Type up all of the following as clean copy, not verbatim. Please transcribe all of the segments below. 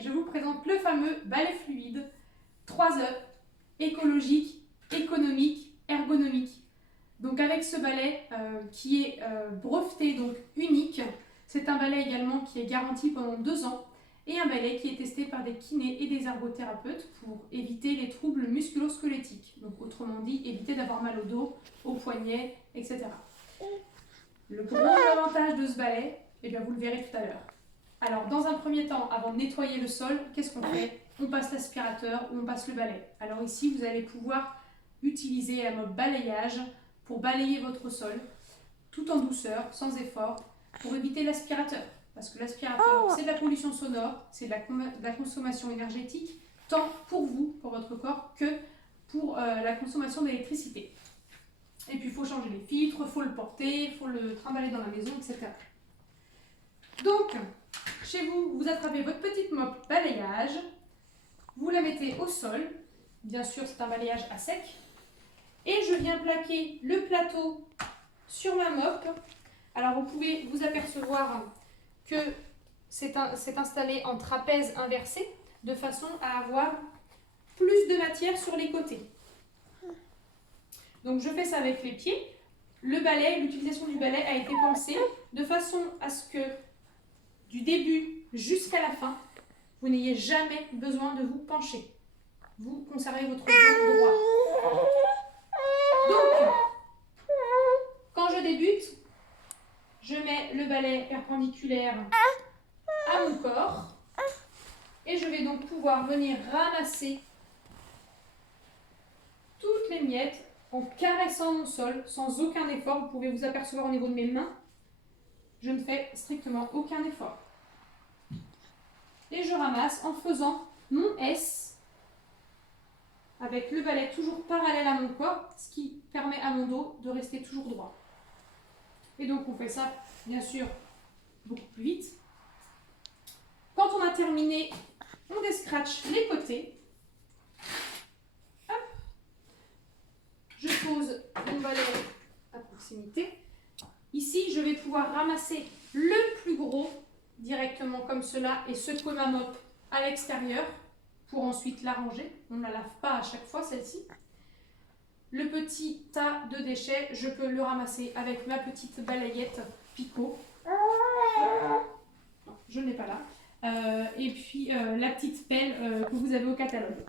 je vous présente le fameux balai fluide 3E, écologique, économique, ergonomique. Donc avec ce balai qui est breveté, donc unique, c'est un balai également qui est garanti pendant 2 ans et un balai qui est testé par des kinés et des ergothérapeutes pour éviter les troubles musculo-squelettiques. Donc autrement dit, éviter d'avoir mal au dos, aux poignets, etc. Le gros avantage de ce balai, eh bien, vous le verrez tout à l'heure. Alors dans un premier temps, avant de nettoyer le sol, qu'est-ce qu'on fait? On passe l'aspirateur ou on passe le balai. Alors ici, vous allez pouvoir utiliser un mode balayage pour balayer votre sol tout en douceur, sans effort, pour éviter l'aspirateur. Parce que l'aspirateur, c'est de la pollution sonore, c'est de la consommation énergétique, tant pour vous, pour votre corps, que pour la consommation d'électricité. Et puis il faut changer les filtres, il faut le porter, il faut le trimballer dans la maison, etc. Donc, chez vous, vous attrapez votre petite mop balayage, vous la mettez au sol, bien sûr c'est un balayage à sec, et je viens plaquer le plateau sur ma mop. Alors vous pouvez vous apercevoir que c'est installé en trapèze inversé, de façon à avoir plus de matière sur les côtés. Donc je fais ça avec les pieds. Le balai, l'utilisation du balai a été pensée de façon à ce que du début jusqu'à la fin, vous n'ayez jamais besoin de vous pencher. Vous conservez votre dos droit. Donc, quand je débute, je mets le balai perpendiculaire à mon corps et je vais donc pouvoir venir ramasser toutes les miettes en caressant mon sol sans aucun effort. Vous pouvez vous apercevoir au niveau de mes mains, je ne fais strictement aucun effort. Et je ramasse en faisant mon S avec le balai toujours parallèle à mon corps, ce qui permet à mon dos de rester toujours droit. Et donc on fait ça, bien sûr, beaucoup plus vite. Quand on a terminé, on descratche les côtés. Hop. Je pose mon balai à proximité. Ici, je vais pouvoir ramasser le plus gros directement comme cela et secouer ma mop à l'extérieur pour ensuite la ranger. On ne la lave pas à chaque fois, celle-ci. Le petit tas de déchets, je peux le ramasser avec ma petite balayette Picot. Non, je ne l'ai pas là. Et puis la petite pelle que vous avez au catalogue.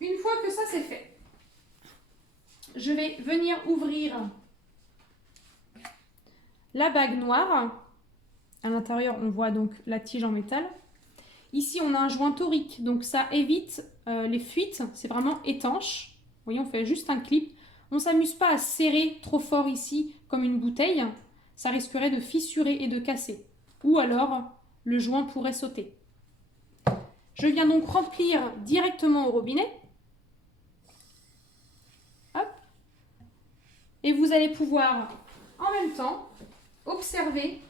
Une fois que ça c'est fait, je vais venir ouvrir la bague noire. À l'intérieur, on voit donc la tige en métal. Ici, on a un joint torique, donc ça évite les fuites. C'est vraiment étanche. Vous voyez, on fait juste un clip. On ne s'amuse pas à serrer trop fort ici, comme une bouteille. Ça risquerait de fissurer et de casser. Ou alors, le joint pourrait sauter. Je viens donc remplir directement au robinet. Hop. Et vous allez pouvoir, en même temps, observer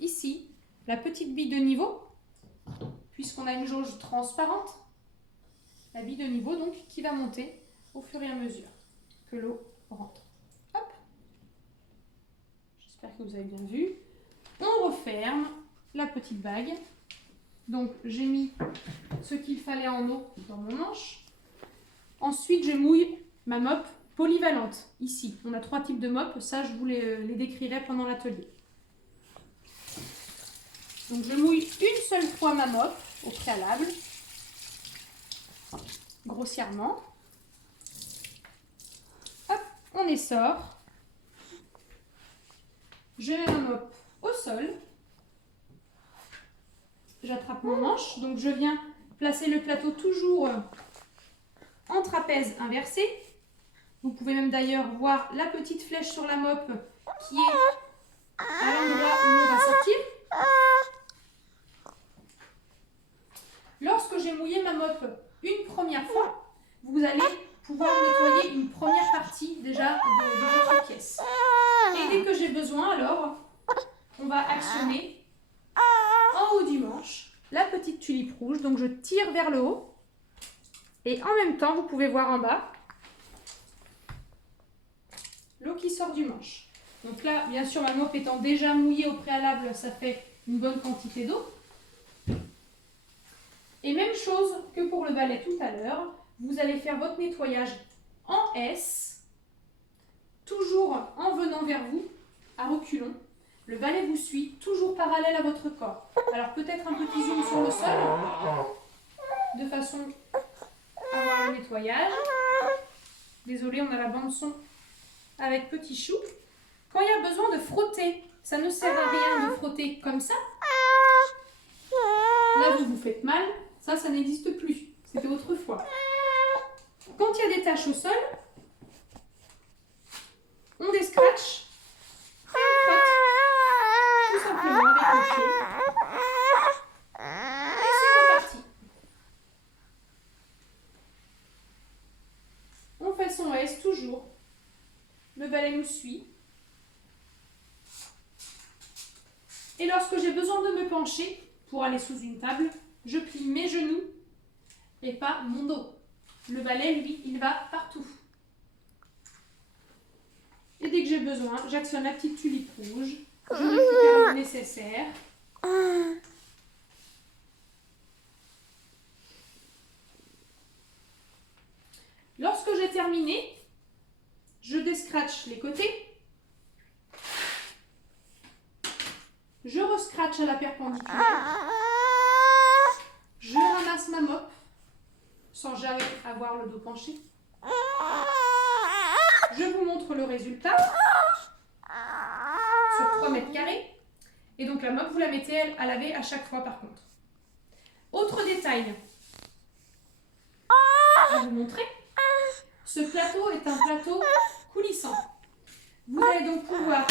ici la petite bille de niveau, puisqu'on a une jauge transparente. La bille de niveau donc qui va monter au fur et à mesure que l'eau rentre. Hop. J'espère que vous avez bien vu. On referme la petite bague. Donc j'ai mis ce qu'il fallait en eau dans mon manche. Ensuite je mouille ma mop polyvalente. Ici, on a 3 types de mop. Ça, je vous les décrirai pendant l'atelier. Donc je mouille une seule fois ma mop au préalable. Grossièrement. Hop, on essore. Je mets ma mop au sol. J'attrape mon manche. Donc je viens placer le plateau toujours en trapèze inversé. Vous pouvez même d'ailleurs voir la petite flèche sur la mop qui est à l'endroit où l'eau va sortir. Lorsque j'ai mouillé ma mop une première fois, vous allez pouvoir nettoyer une première partie déjà de votre pièce. Et dès que j'ai besoin, alors, on va actionner en haut du manche la petite tulipe rouge. Donc je tire vers le haut et en même temps, vous pouvez voir en bas l'eau qui sort du manche. Donc là, bien sûr, ma mop étant déjà mouillée au préalable, ça fait une bonne quantité d'eau. Et même chose que pour le balai tout à l'heure, vous allez faire votre nettoyage en S, toujours en venant vers vous, à reculons. Le balai vous suit, toujours parallèle à votre corps. Alors peut-être un petit zoom sur le sol, de façon à avoir le nettoyage. Désolée, on a la bande son avec petit chou. Quand il y a besoin de frotter, ça ne sert à rien de frotter comme ça. Là, vous vous faites mal. Ça n'existe plus. C'était autrefois. Quand il y a des taches au sol, on descratche et on frotte. Tout simplement avec le pied. Et c'est reparti. On fait son S toujours. Le balai nous suit. Et lorsque j'ai besoin de me pencher pour aller sous une table, je plie mes genoux et pas mon dos. Le balai, lui, il va partout. Et dès que j'ai besoin, j'actionne la petite tulipe rouge. Je récupère le nécessaire. Lorsque j'ai terminé, je descratche les côtés. Je rescratche à la perpendiculaire. Je ramasse ma mop sans jamais avoir le dos penché. Je vous montre le résultat sur 3 mètres carrés. Et donc la mop, vous la mettez à laver à chaque fois par contre. Autre détail à vous montrer. Ce plateau est un plateau coulissant. Vous allez donc pouvoir,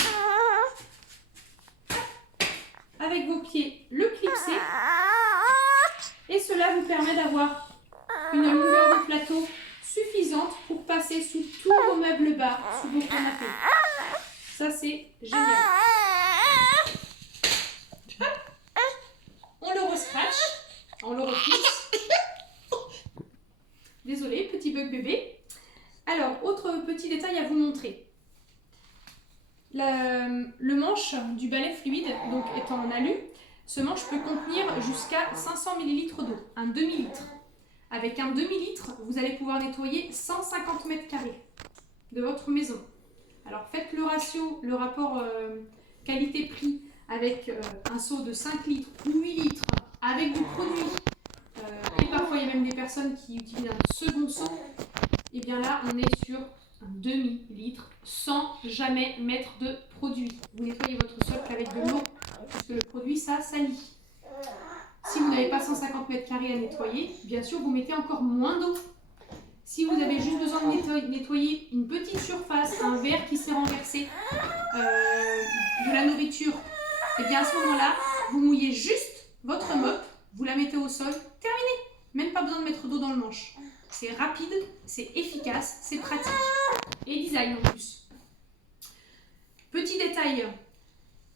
avec vos pieds, le clipser. Et cela vous permet d'avoir une longueur de plateau suffisante pour passer sous tous vos meubles bas, sous vos canapés. Ça, c'est génial. On le rescratche, on le repousse. Désolée, petit bug bébé. Alors, autre petit détail à vous montrer. Le manche du balai fluide, donc étant en alu, ce manche peut contenir jusqu'à 500 ml d'eau, un demi-litre. Avec un demi-litre, vous allez pouvoir nettoyer 150 mètres carrés de votre maison. Alors faites le ratio, le rapport qualité-prix avec un seau de 5 litres ou 8 litres avec du produit. Et parfois, il y a même des personnes qui utilisent un second seau. Et bien là, on est sur un demi-litre sans jamais mettre de produit. Vous nettoyez votre sol qu'avec de l'eau, parce que le produit, ça salit. Si vous n'avez pas 150 mètres carrés à nettoyer, bien sûr, vous mettez encore moins d'eau. Si vous avez juste besoin de nettoyer une petite surface, un verre qui s'est renversé, de la nourriture, et bien à ce moment-là, vous mouillez juste votre mop, vous la mettez au sol, terminé. Même pas besoin de mettre d'eau dans le manche. C'est rapide, c'est efficace, c'est pratique. Et design en plus. Petit détail,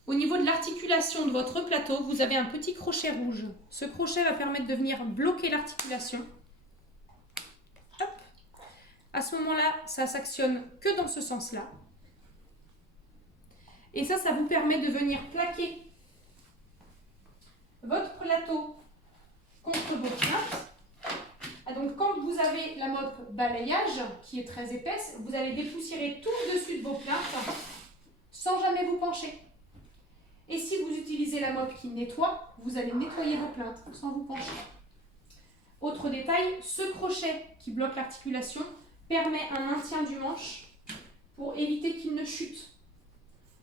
au niveau de l'articulation de votre plateau, vous avez un petit crochet rouge. Ce crochet va permettre de venir bloquer l'articulation. Hop. À ce moment-là, ça s'actionne que dans ce sens-là. Et ça vous permet de venir plaquer votre plateau contre vos plaintes. Donc quand vous avez la mop balayage qui est très épaisse, vous allez dépoussiérer tout le dessus de vos plaintes sans jamais vous pencher. Et si vous utilisez la mop qui nettoie, vous allez nettoyer vos plaintes sans vous pencher. Autre détail, ce crochet qui bloque l'articulation permet un maintien du manche pour éviter qu'il ne chute.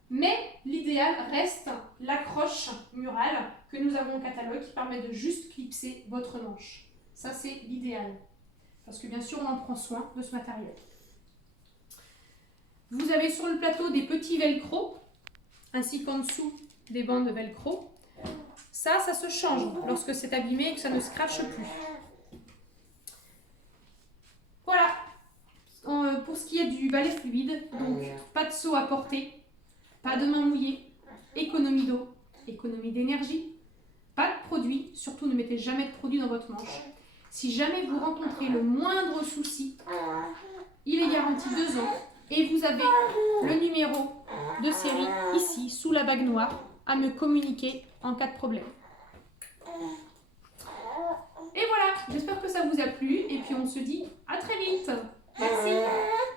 Mais l'idéal reste l'accroche murale que nous avons au catalogue qui permet de juste clipser votre manche. Ça, c'est l'idéal. Parce que bien sûr, on en prend soin de ce matériel. Vous avez sur le plateau des petits velcro, ainsi qu'en dessous des bandes de velcro. Ça se change lorsque c'est abîmé et que ça ne scratche plus. Voilà. Pour ce qui est du balai fluide, donc pas de seau à porter, pas de main mouillée, économie d'eau, économie d'énergie, pas de produit, surtout ne mettez jamais de produit dans votre manche. Si jamais vous rencontrez le moindre souci, il est garanti 2 ans et vous avez le numéro de série ici, sous la bague noire, à me communiquer en cas de problème. Et voilà. vous a plu et puis on se dit